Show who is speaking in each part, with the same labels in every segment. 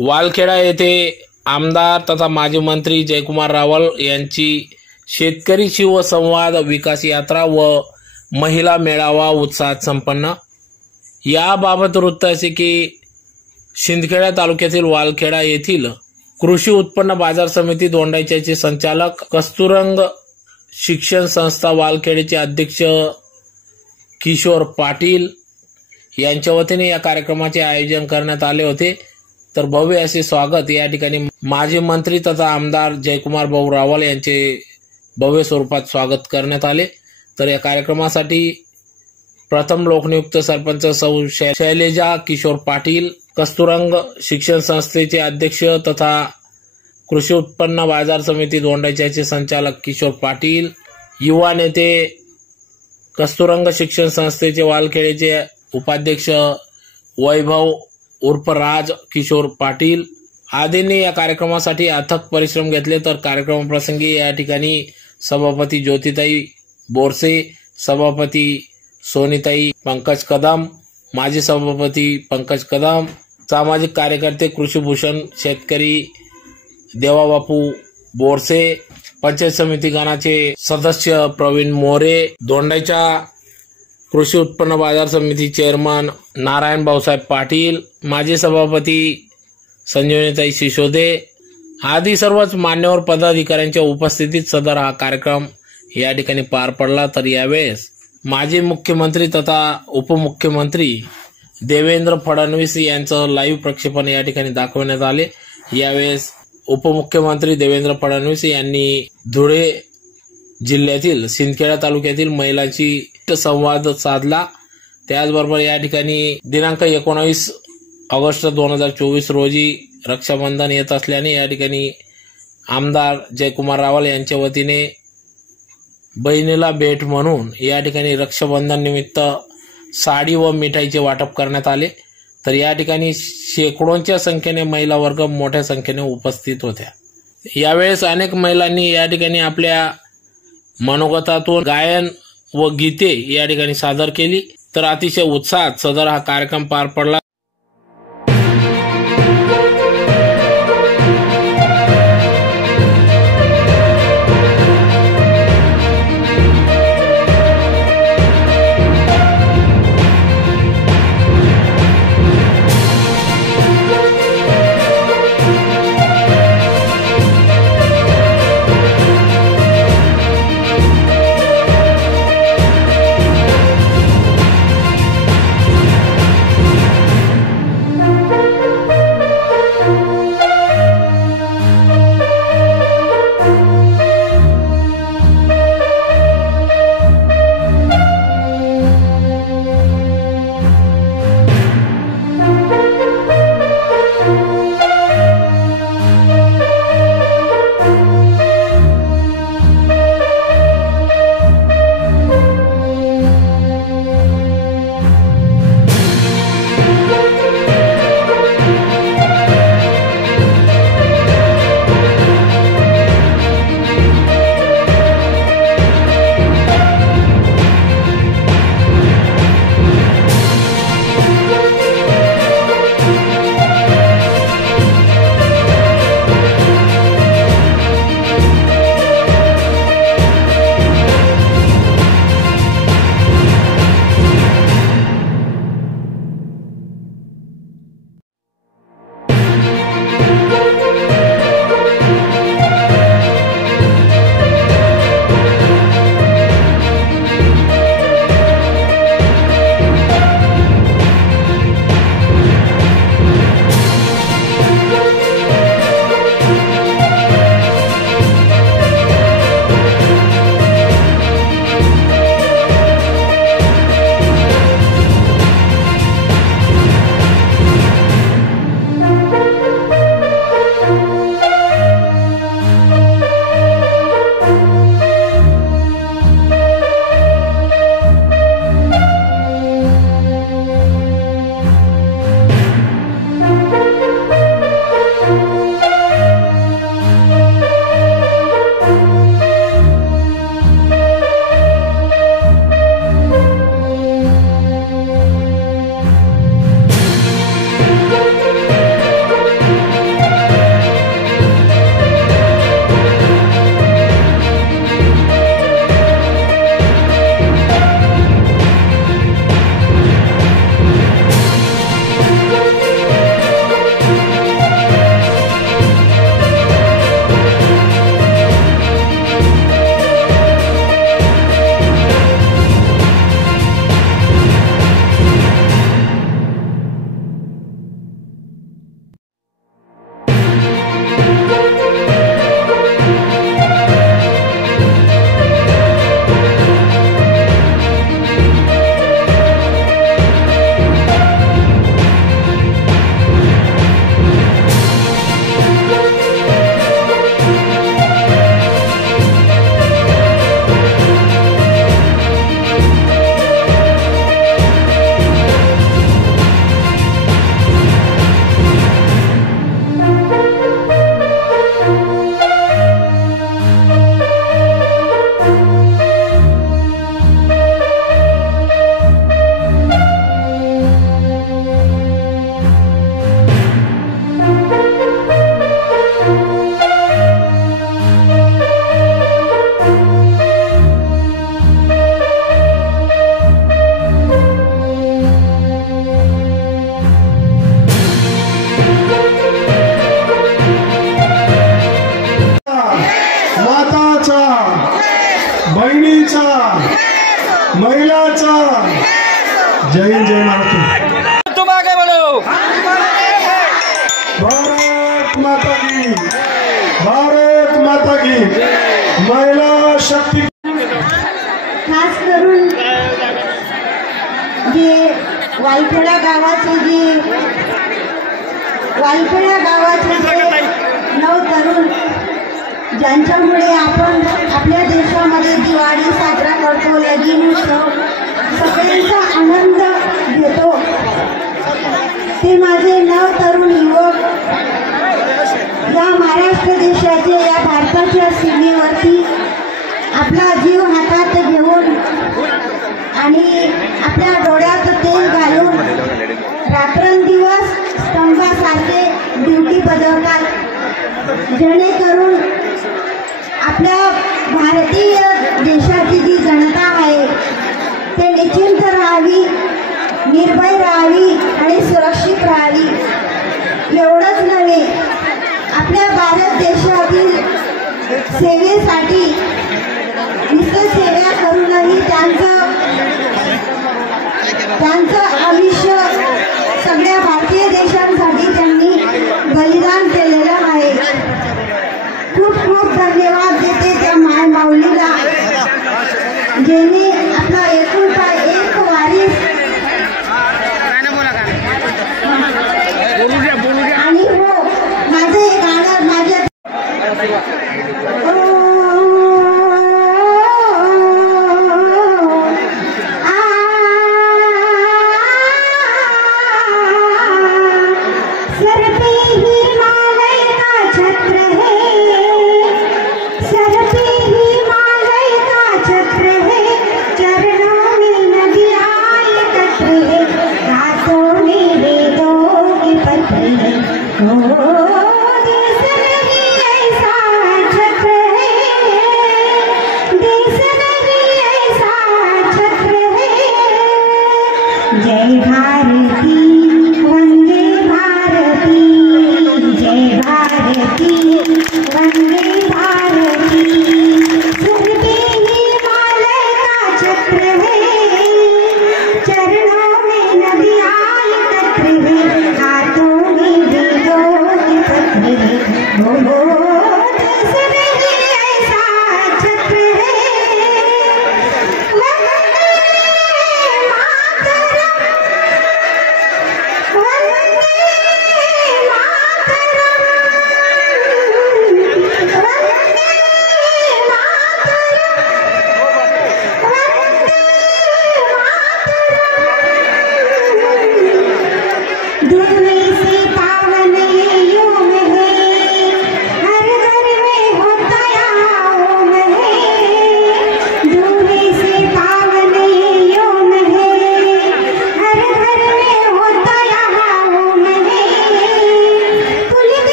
Speaker 1: वालखेडा येथे आमदार तथा माजी मंत्री जयकुमार रावल यांची शेतकरी शिवसंवाद विकास यात्रा व महिला मेळावा उत्साहात संपन्न. याबाबत वृत्त असे की शिंदखेडा तालुक्यातील वालखेडा येथील कृषी उत्पन्न बाजार समिती दोंडायच्याचे संचालक कस्तुरंग शिक्षण संस्था वालखेडेचे अध्यक्ष किशोर पाटील यांच्या वतीने या कार्यक्रमाचे आयोजन करण्यात आले होते. तर भव्य असे स्वागत या ठिकाणी माजी मंत्री तथा आमदार जयकुमार भाऊ रावल यांचे भव्य स्वरूपात स्वागत करण्यात आले. तर या कार्यक्रमासाठी प्रथम लोकनियुक्त सरपंच सौ शैलेजा किशोर पाटील कस्तुरंग शिक्षण संस्थेचे अध्यक्ष तथा कृषी उत्पन्न बाजार समिती दोंडाच्याचे संचालक किशोर पाटील युवा नेते कस्तुरंग शिक्षण संस्थेचे वालखेडेचे उपाध्यक्ष वैभव उर्फ राज किशोर पाटील आदींनी या कार्यक्रमासाठी अथक परिश्रम घेतले. तर कार्यक्रमाप्रसंगी या ठिकाणी सभापती ज्योतिताई बोरसे सभापती सोनीताई पंकज कदम माजी सभापती पंकज कदम सामाजिक कार्यकर्ते कृषीभूषण शेतकरी देवाबापू बोरसे पंचायत समिती गणाचे सदस्य प्रवीण मोरे दोंडाईच्या कृषी उत्पन्न बाजार समिती चेअरमन नारायण भाऊसाहेब पाटील माजी सभापती संजीवनीताई शिशोदे आदी सर्वच मान्यवर पदाधिकाऱ्यांच्या उपस्थितीत सदर हा कार्यक्रम या ठिकाणी पार पडला. तर यावेळेस माजी मुख्यमंत्री तथा उपमुख्यमंत्री देवेंद्र फडणवीस यांचं लाईव्ह प्रक्षेपण या ठिकाणी दाखवण्यात आले. यावेळेस उपमुख्यमंत्री देवेंद्र फडणवीस यांनी धुळे जिल्ह्यातील सिंदखेडा तालुक्यातील महिलांची संवाद साधला. त्याचबरोबर या ठिकाणी दिनांक एकोणावीस ऑगस्ट दोन हजार चोवीस रोजी रक्षाबंधन येत असल्याने या ठिकाणी आमदार जयकुमार रावल यांच्या वतीने बहिणीला भेट म्हणून या ठिकाणी रक्षाबंधन निमित्त साडी व मिठाईचे वाटप करण्यात आले. तर या ठिकाणी शेकडोंच्या संख्येने महिला वर्ग मोठ्या संख्येने उपस्थित होत्या. यावेळेस अनेक महिलांनी या ठिकाणी आपल्या मनोगतातून गायन व गीते या ठिकाणी सादर केली. तर अतिशय उत्साहात सदर हा कार्यक्रम पार पडला. महिलाचा.
Speaker 2: जय हिंद जय महाराष्ट्र.
Speaker 3: ज्यांच्यामुळे आपण आपल्या देशामध्ये दिवाळी साजरा करतो लगीन उत्सव सगळ्यांचा आनंद घेतो. ते माझे नव तरुण युवक या महाराष्ट्र देशाचे या भारताच्या सीमेवरती आपला जीव हातात घेऊन आणि आपल्या डोळ्यात तेल घालून रात्रंदिवस स्तंभासारखे ड्युटी बजावतात जेणेकरून निर्भय राहावी आणि सुरक्षित राहावी. एवढंच नव्हे आपल्या भारत देशातील सेवेसाठी नुसतं सेवा करूनही त्यांचं त्यांचं आयुष्य सगळ्या भारतीय देशांसाठी त्यांनी बलिदान केलेलं आहे. खूप खूप धन्यवाद देते त्या माय माऊलीला ज्यांनी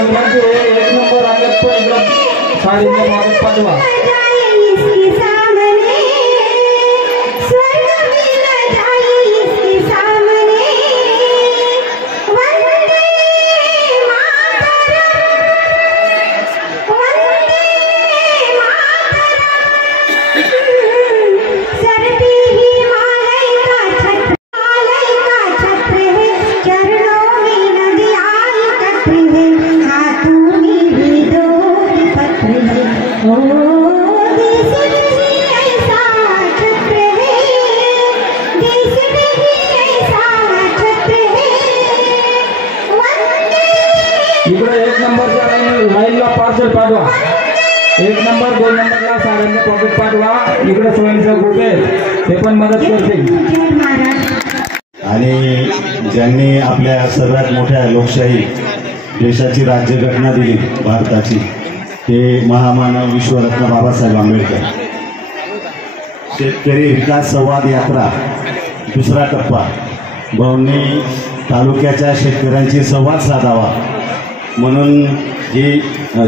Speaker 3: एक
Speaker 4: नंबर अंगण पहिला. साडीचा मार्ग पाठवा पॉकेट पाठवा. इकडे स्वयंसेवक उभे. ते पण मदत करतील.
Speaker 5: आणि ज्यांनी आपल्या सर्वात मोठ्या लोकशाही देशाची राज्यघटना दिली भारताची ते महामानव विश्वरत्न बाबासाहेब आंबेडकर. शेतकरी विकास संवाद यात्रा दुसरा टप्पा. भाऊंनी तालुक्याच्या शेतकऱ्यांशी संवाद साधावा. म्हणून ही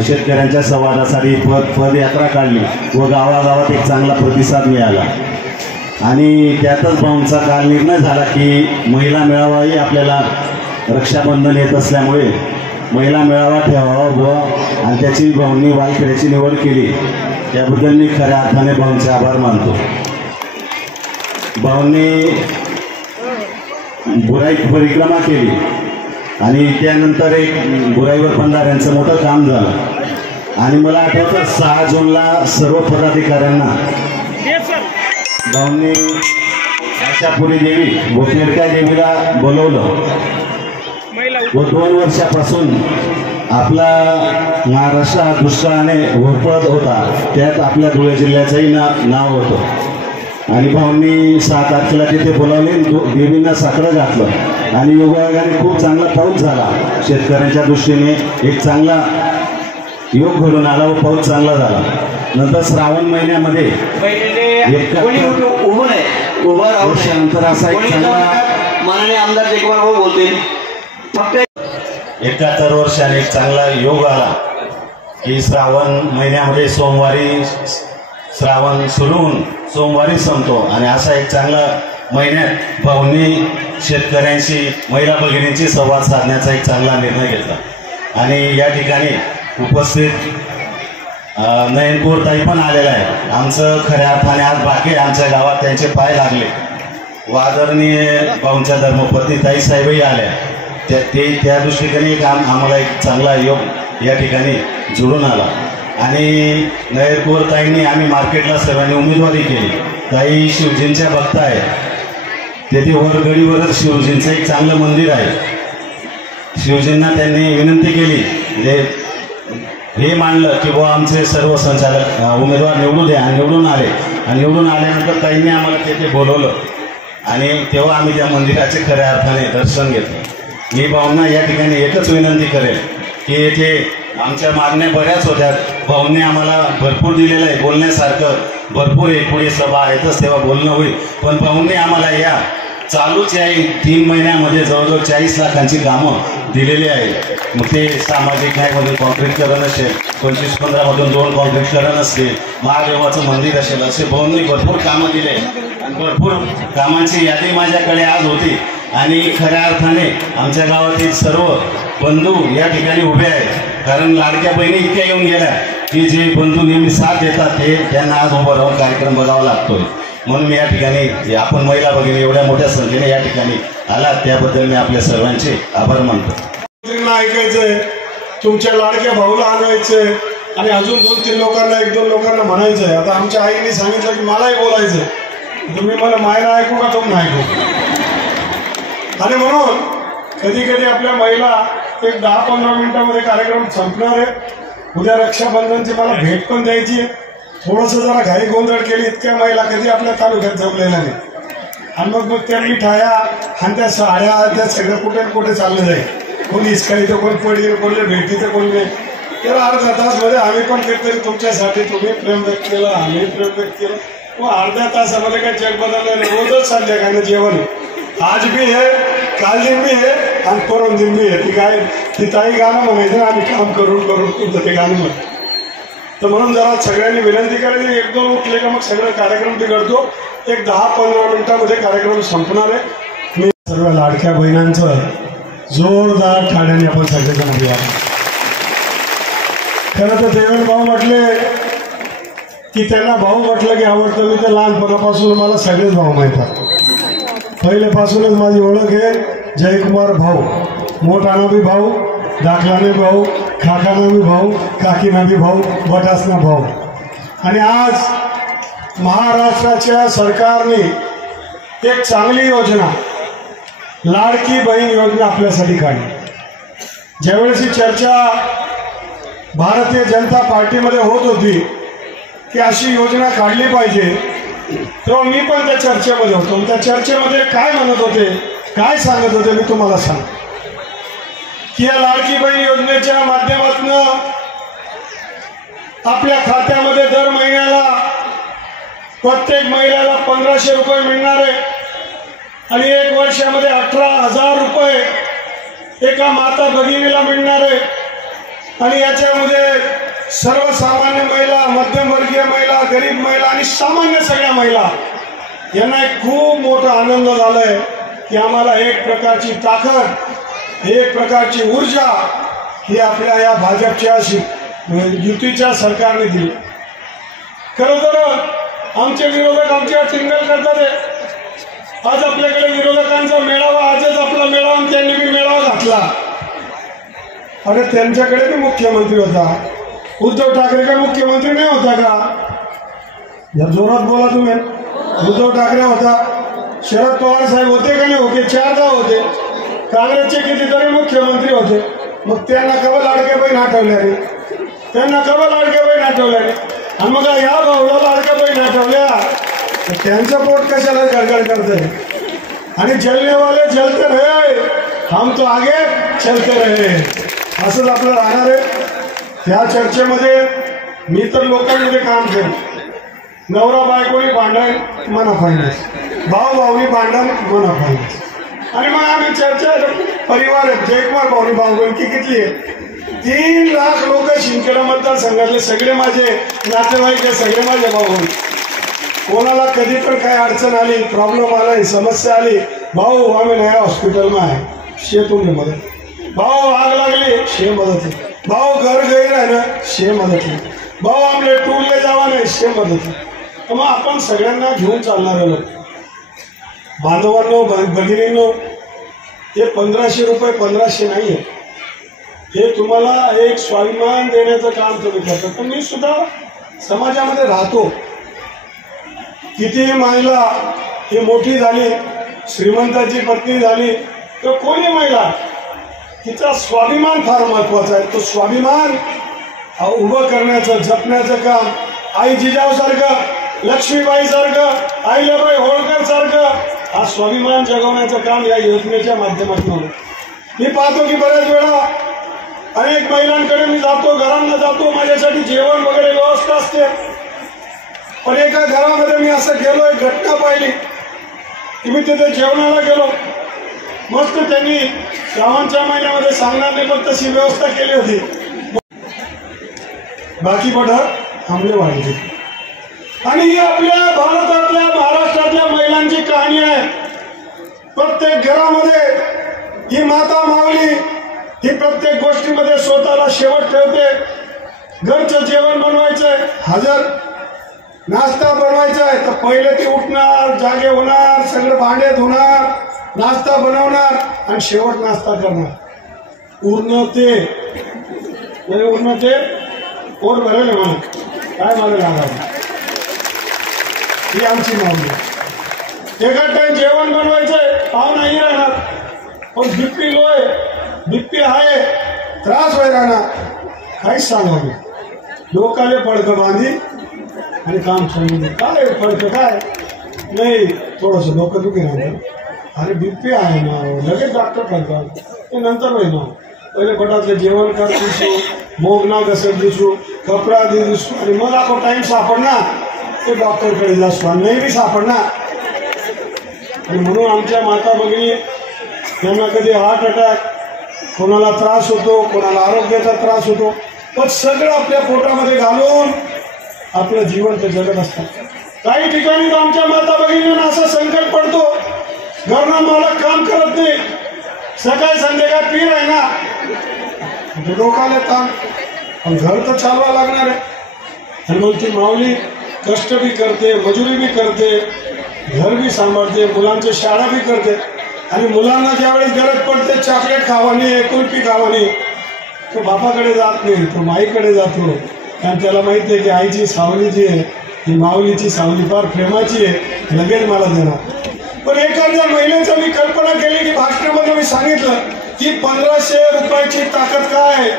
Speaker 5: शेतकऱ्यांच्या संवादासाठी पद पदयात्रा काढली व गावागावात एक चांगला प्रतिसाद मिळाला. आणि त्यातच भाऊंचा काल निर्णय झाला की महिला मेळावाही आपल्याला रक्षाबंधन येत असल्यामुळे महिला मेळावा ठेवावा व आणि त्याची भाऊंनी वालखेड्याची निवड केली त्याबद्दल मी खऱ्या अर्थाने भाऊंचे आभार मानतो. भाऊंनी बुराई परिक्रमा केली. आणि त्यानंतर एक बुराईवर बंधाऱ्यांचं मोठं काम झालं. आणि मला आठवतं सहा जूनला सर्व पदाधिकाऱ्यांना भाऊंनी आशापुरी देवी गोपनेरका देवीला बोलवलं. व दोन वर्षापासून आपला महाराष्ट्र हा दुष्काळाने होरपळत होता. त्यात आपल्या धुळे जिल्ह्याचंही ना नाव होतं. आणि भाऊंनी सहा तारखेला तिथे बोलावले देवींना साकडं घातलं. आणि योगायोगाने खूप चांगला पाऊस झाला. शेतकऱ्यांच्या दृष्टीने एक चांगला योग घडून आला व पाऊस चांगला झाला. नंतर श्रावण महिन्यामध्ये
Speaker 6: उभं नाही. राहू
Speaker 5: असा एक चांगला
Speaker 6: माननीय आमदार जयकुमार भाऊ फक्त
Speaker 5: एकाहत्तर वर्षाने एक चांगला योग आला. की श्रावण महिन्यामध्ये सोमवारी श्रावण सुरू होऊन सोमवारी संपतो. आणि असा एक चांगला महिन्यात भाऊंनी शेतकऱ्यांशी महिला भगिनींशी संवाद साधण्याचा एक चांगला निर्णय घेतला. आणि या ठिकाणी उपस्थित नयनपूर ताई पण आलेला आहे. आमचं खऱ्या अर्थाने आज बाकी आमच्या गावात त्यांचे पाय लागले. वादरणीय भाऊंच्या धर्मपत्नी ताई साहेबही आल्या. त्या ते त्या दृष्टीने एक आम आम्हाला एक चांगला योग या ठिकाणी जुळून आला. आणि नयरपूर ताईंनी आम्ही मार्केटला सर्वांनी उमेदवारी केली. ताई शिवजींच्या भक्त आहेत. तेथे वरगडीवरच शिवजींचं एक चांगलं मंदिर आहे. शिवजींना त्यांनी विनंती केली जे हे मानलं की बुवा आमचे सर्व संचालक उमेदवार निवडून द्या आणि निवडून आले. आणि निवडून आल्यानंतर ताईंनी आम्हाला तेथे बोलवलं. आणि तेव्हा आम्ही त्या मंदिराचे खऱ्या अर्थाने दर्शन घेतलं. मी भावना या ठिकाणी एकच विनंती करेल की येथे आमच्या मागण्या बऱ्याच होत्या. भाऊंनी आम्हाला भरपूर दिलेलं आहे बोलण्यासारखं. भरपूर एक पुढे सभा आहेतच तेव्हा बोलणं होईल. पण भाऊंनी आम्हाला या चालूच आहे. तीन महिन्यामध्ये जवळजवळ चाळीस लाखांची कामं दिलेली आहेत मग ते सामाजिक न्यायमधून कॉन्क्रीटकरण असेल पंचवीस पंधरामधून दोन कॉन्क्रीटकरण असतील महादेवाचं मंदिर असेल असे भाऊंनी भरपूर कामं दिले. आणि भरपूर कामांची यादी माझ्याकडे आज होती. आणि खऱ्या अर्थाने आमच्या गावातील सर्व बंधू या ठिकाणी उभे आहेत. कारण लाडक्या बहिणी इतक्या येऊन गेल्या. की जे बंधू नेहमी साथ देतात ते त्यांना आज उभं राहून कार्यक्रम बघावा लागतोय. म्हणून मी या ठिकाणी आपण महिला भगिनी एवढ्या मोठ्या संख्येने या ठिकाणी आलात त्याबद्दल मी आपल्या सर्वांचे आभार मानतो.
Speaker 2: ऐकायचंय तुमच्या लाडक्या भाऊला आणायचंय आणि अजून दोन तीन लोकांना एक दोन लोकांना म्हणायचंय. आता आमच्या आईने सांगितलं की मलाही बोलायचंय. तुम्ही मला मायला ऐकू का तुम्ही ऐकू. आणि म्हणून कधी कधी आपल्या महिला एक दहा पंधरा मिनिटामध्ये कार्यक्रम संपणार आहे. उद्या रक्षाबंधनची मला भेट पण द्यायची आहे. थोडंसं जरा घाई गोंधळ केली इतक्या महिला कधी आपल्या तालुक्यात जमलेल्या नाही आणि मग मग त्या मिठाया आणि त्या साड्या त्या सगळं कुठे कुठे चाललं जाईल. कोणी इसकाई तर कोण पडली कोणले भेटी तर कोण नाही. तर अर्धा तासमध्ये आम्ही पण काहीतरी तुमच्यासाठी तुम्ही प्रेम व्यक्त केलं आम्ही प्रेम व्यक्त केलं. मग अर्ध्या तासामध्ये काही जग बदललं नाही. रोजच संध्याकाळी जेवण आज बी आहे काल दिन बी आहे. आणि परम दिन आहे ती काय ती ताई गाणं म्हणायचं ना आम्ही काम करून करून तुमचं ते गाणं म्हणतो तर म्हणून जरा सगळ्यांनी विनंती करायची एक दोन उठले का मग सगळं कार्यक्रम बिघडतो एक दहा पंधरा मिनिटामध्ये कार्यक्रम संपणार आहे मी सर्व लाडक्या बहिणांचं जोरदार ठाण्याने आपण सगळेजण अभिवादन खरं तर देवेंद्र भाऊ म्हटले की त्यांना भाऊ म्हटलं की आवडतं मी तर लहानपणापासून मला सगळेच भाऊ माहितात पहिल्यापासूनच माझी ओळख आहे. जयकुमार भाऊ मोठाना बी भाऊ दाखलाने भाऊ खाकाना बी भाऊ काकीना बी भाऊ बटासना भाऊ. आणि आज महाराष्ट्राच्या सरकारने एक चांगली योजना लाडकी बहीण योजना आपल्यासाठी काढली. ज्यावेळेस ही चर्चा भारतीय जनता पार्टीमध्ये होत होती की अशी योजना काढली पाहिजे तेव्हा मी पण त्या चर्चेमध्ये होतो. त्या चर्चेमध्ये काय म्हणत होते काय सांगत होते मी तुम्हाला सांग? की या लाडकी बहीण योजनेच्या माध्यमातून आपल्या खात्यामध्ये दर महिन्याला प्रत्येक महिन्याला पंधराशे रुपये मिळणार आहे आणि एक वर्षामध्ये अठरा हजार रुपये एका माता भगिनीला मिळणार आहे आणि याच्यामध्ये सर्वसामान्य महिला मध्यमवर्गीय महिला गरीब महिला आणि सामान्य सगळ्या महिला यांना एक खूप मोठा आनंद झालाय. की आम्हाला एक प्रकारची ताकद एक प्रकारची ऊर्जा ही आपल्या या भाजपच्या युतीच्या सरकारने दिली. खरं तर आमचे विरोधक आमच्यावर टिंगल करतात आज आपल्याकडे विरोधकांचा मेळावा आजच आपला मेळावा आणि त्यांनी बी मेळावा घातला. अरे त्यांच्याकडे बी मुख्यमंत्री होता. उद्धव ठाकरे काय मुख्यमंत्री नाही होता का? या जोरात बोला तुम्ही. उद्धव ठाकरे होता. शरद पवार साहेब होते का नाही होते? चारदा होते. काँग्रेसचे कितीतरी मुख्यमंत्री होते. मग त्यांना कवल लाडक्या बहीण आठवल्या रे? त्यांना कवल लाडक्या बहीण आठवल्या रे? आणि मग या भाऊला लाडक्या बहीण आठवल्या तर त्यांचं पोट कशाला गडगड करतंय? आणि जलनेवाले जलते रहे हम तो आगे चलते रहे. असंच आपलं राहणार आहे. या चर्चेमध्ये मी तर लोकांमध्ये काम केलं नवरा बायकोनी भांडण मना फायनान्स भाऊ भाऊनी भांडण मना फायनान्स आणि मग आम्ही चर्चा परिवार जयकुमार भाऊनी भाऊ की किती आहे? तीन लाख लोक शिंदखेडा मतदारसंघातले सगळे माझे नातेवाईक सगळे माझे भाऊ कोणाला कधी पण काय अडचण आली प्रॉब्लेम आला समस्या आली भाऊ आम्ही नया हॉस्पिटल में आहे. शे मदत. भाऊ आग लागली शे मदत. भाऊ घर गैर आहे ना शे मदत. भाऊ आमले टूरले जावा नाही शे मदत. मग आपण सगळ्यांना घेऊन चालणारे लोक. बांधवांनो भगिनींनो हे पंधराशे रुपये पंधराशे नाही आहे हे तुम्हाला एक स्वाभिमान देण्याचं काम तुम्ही करता. पण मी सुद्धा समाजामध्ये राहतो. कितीही महिला ही मोठी झाली श्रीमंताची पत्नी झाली तर कोणी महिला तिचा स्वाभिमान फार महत्त्वाचा आहे. तो स्वाभिमान उभं करण्याचं जपण्याचं काम आई जिजाऊ सारखं लक्ष्मीबाई सारखं आईलाबाई होळकर सारखं हा स्वाभिमान जगवण्याचं काम या योजनेच्या माध्यमातून मी पाहतो की बऱ्याच वेळा अनेक महिलांकडे मी जातो घरांना जातो माझ्यासाठी जेवण वगैरे व्यवस्था असते. पण एका घरामध्ये मी असं गेलो एक घटना पाहिली की मी तिथे जेवणाला गेलो. मस्त त्यांनी श्रावणच्या महिन्यामध्ये सांगणार नाही पण तशी व्यवस्था केली होती. बाकी पडत आंबले वाढले. आणि ही आपल्या भारतातल्या महाराष्ट्रातल्या महिलांची कहाणी आहे. प्रत्येक घरामध्ये ही माता मावली ही प्रत्येक गोष्टीमध्ये स्वतःला शेवट ठेवते. घरचं जेवण बनवायचंय हजर नाश्ता बनवायचा आहे तर पहिले ती उठणार जागे होणार सगळं भांडे धुणार नाश्ता बनवणार आणि शेवट नाश्ता करणार. उरण ते म्हणजे ते पोट भरेल म्हणून म्हणा काय मला लागणार ही आमची मागणी आहे. एका टाइम जेवण बनवायचंय पाव नाही राहणार. पण बीपी लो आहे बीपी आहे त्रास व्हाय राहणार काहीच सांगावं लोकाले पडकं बांधी आणि काम सांगितलं काय पडकं काय? नाही थोडस डोकं दुखी राहणार अरे बीपी आहे ना लगेच डॉक्टर करतात ते नंतर होय ना पहिले पटातलं जेवण कर दिसू मोगना घसर दिसू कपडा दिसू. आणि मग आपण टाइम सापडणार. ते डॉक्टरकडे कैलास नाही बी सापडणार आणि म्हणून आमच्या माता भगिनी यांना कधी हार्ट अटॅक कोणाला त्रास होतो कोणाला आरोग्याचा त्रास होतो पण सगळं आपल्या पोटामध्ये घालून आपलं जीवन ते जगत असतात. काही ठिकाणी आमच्या माता भगिनींना असा संकट पडतो घरना मालक काम करत नाही. सकाळी संध्याकाळ पीर आहे ना. ते डोकाला ताण पण घर तर चालवा लागणार आहे. आणि मग ती माऊली कष्ट बी करते मजुरी बी करते घर बी सांभाळते मुलांची शाळा बी करते. आणि मुलांना ज्यावेळेस गरज पडते चॉकलेट खावानी एकुलपी खावानी तो बापाकडे जात नाही तो माईकडे जातो. कारण त्याला माहिती आहे की आईची सावली जी आहे ही माऊलीची सावली फार प्रेमाची आहे लगेच मला देणार. पण एखाद्या महिलेचं मी कल्पना केली की भाषणामध्ये मी सांगितलं की पंधराशे रुपयाची ताकद काय आहे?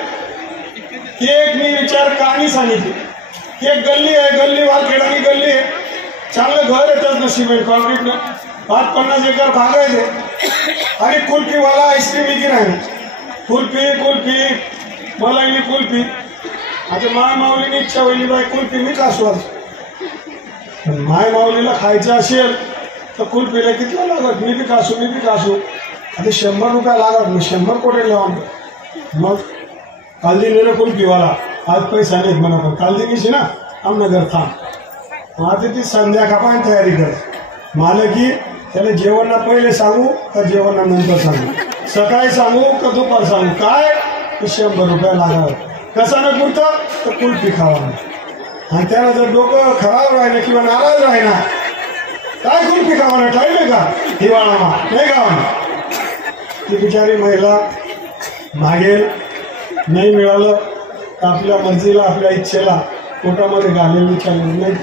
Speaker 2: एक मी विचार कहाणी सांगितली. एक गल्ली आहे गल्ली वालखेडानी गल्ली आहे चांगलं घर येतात ना सिमेंट कॉन्क्रीटनं पाच पन्नास एकर भागायचे आणि कुल्फीवाला आईस्क्रीम विकी नाही कुल्फी कुल्फी मलाई कुल्फी। आता माय माऊलीने इच्छा होईल बाय कुल्फी मी कासवाच पण माय माऊलीला खायचं असेल तर कुल्फीला कितला लागत? मी बी कासू मी बी कासू आता शंभर रुपया लागत मी शंभर कोटी लावून. मग काल दिली कुल्फीवाला आज पैसा नाहीत म्हणा पण काल दिलीशी ना अमनगर थांब मग आता ती संध्याकाळ तयारी कर। मला की त्याला जेवणला पहिले सांगू का जेवणला नंतर सांगू। सकाळी सांगू का दुपार सांगू। काय? की शंभर रुपये लागावं कसा न पुरतं तर कुल्फी खावा आणि त्याला जर डोकं खराब राहिलं किंवा नाराज राहिला काय कुल्फी खावा ना टाईम आहे का? हिवाळामा नाही खावा ती बिचारी महिला मागेल नाही मिळालं तर आपल्या मर्जीला आपल्या इच्छेला पोटामध्ये घालेली चालेल. नाही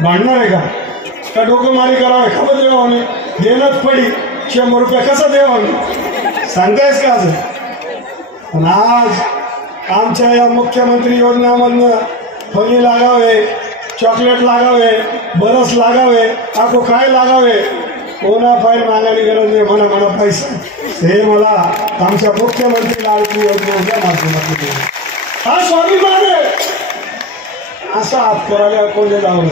Speaker 2: भांडणार आहे का? का डोकं मारी करावं? खबर देवाने. देणंच पडी. शंभर रुपये कसा देवाने? सांगतायस का आज पण आज आमच्या या मुख्यमंत्री योजनामधनं फली लागावे चॉकलेट लागावे बरस लागावे आखो काय लागावे? कोणा फाईल मागायला गरज नाही म्हणा म्हणा पैसा. हे मला आमच्या मुख्यमंत्री लाडकी योजनेच्या माध्यमातून हा स्वाभिमान आहे असं हात करायला जाऊ लावलं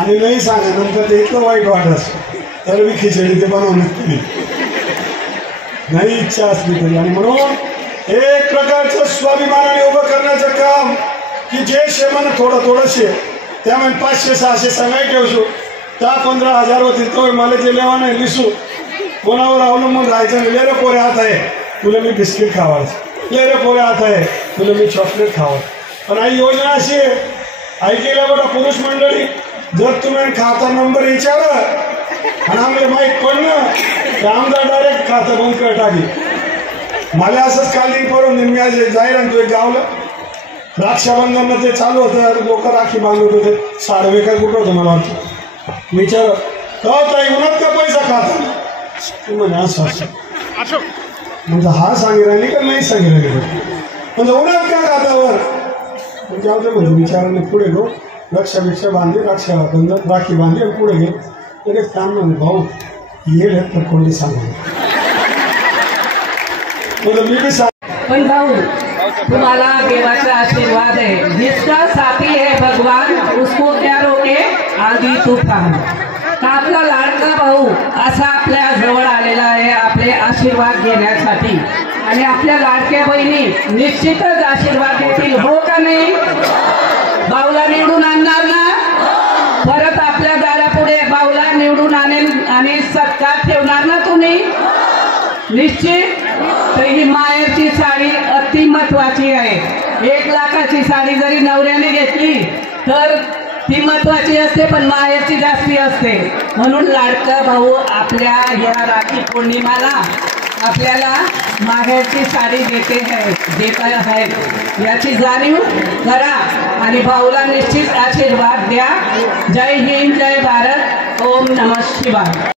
Speaker 2: आणि नाही सांगा नंतर ते इतकं वाईट वाटत तर मी खिचडी ते बनवण्यात केली नाही इच्छा असली तरी. आणि म्हणून एक प्रकारचं स्वाभिमानाने उभं करण्याचं काम की जे शेमान थोडं थोडंशे त्यामुळे पाचशे सहाशे सगळे ठेवशो दहा पंधरा हजार होतील तो मला जे लेवा नाही लिसू कोणावर अवलंबून राहायचं नाही. लेरे पोरे हात आहे. तुला मी बिस्किट खावायचं. लेरे पोरे हात आहे. तुला मी चॉकलेट खावं पण आई योजना अशी आहे. ऐकलेल्या बघा पुरुष मंडळी जर तुम्ही खाता नंबर विचार आणि आम्हाला माहीत पडलं तर आमदार डायरेक्ट खातं बंद कर टाकी. मला असंच काली पडून मी आज जाईल तो एक गावलं. रक्षाबंधन ते चालू होतं लोक राखी बांधत होते. साडवे काय कुठं होतं मला वाटतं. विचार का ताई उन्हात का पैसा खाता म्हणे असं असं. म्हणजे हा सांगितलं का नाही सांगितलं म्हणजे उन्हात का खातावर म्हणजे जाऊ दे म्हणजे विचाराने पुढे गो रक्षापेक्षा बांधे रक्षा बंधन राखी बांधे आणि पुढे घे. लगेच काम म्हणजे भाऊ येईल तर कोणी सांगू म्हणजे मी बी सांग
Speaker 7: पण भाऊ तुम्हाला देवाचा आशीर्वाद है जिसका साथी है भगवान उसको क्या रोके? आधी तू तर आपला लाडका भाऊ असा आपल्या जवळ आलेला आहे आपले आशीर्वाद घेण्यासाठी. आणि आपल्या लाडक्या बहिणी निश्चितच आशीर्वाद देतील हो का नाही? बाऊला निवडून आणणार ना? परत आपल्या दारापुढे बाऊला निवडून आणेल आणि सत्कार ठेवणार ना तुम्ही? निश्चित? तर ही माहेरची साडी अति महत्वाची आहे. एक लाखाची साडी जरी नवऱ्याने घेतली तर ती महत्वाची असते पण मायाची जास्ती असते. म्हणून लाडका भाऊ आपल्या या राखी पौर्णिमाला आपल्याला माहेरची साडी देते आहे देत आहेत याची जाणीव करा आणि भाऊला निश्चित आशीर्वाद द्या. जय हिंद जय भारत. ओम नमः शिवाय.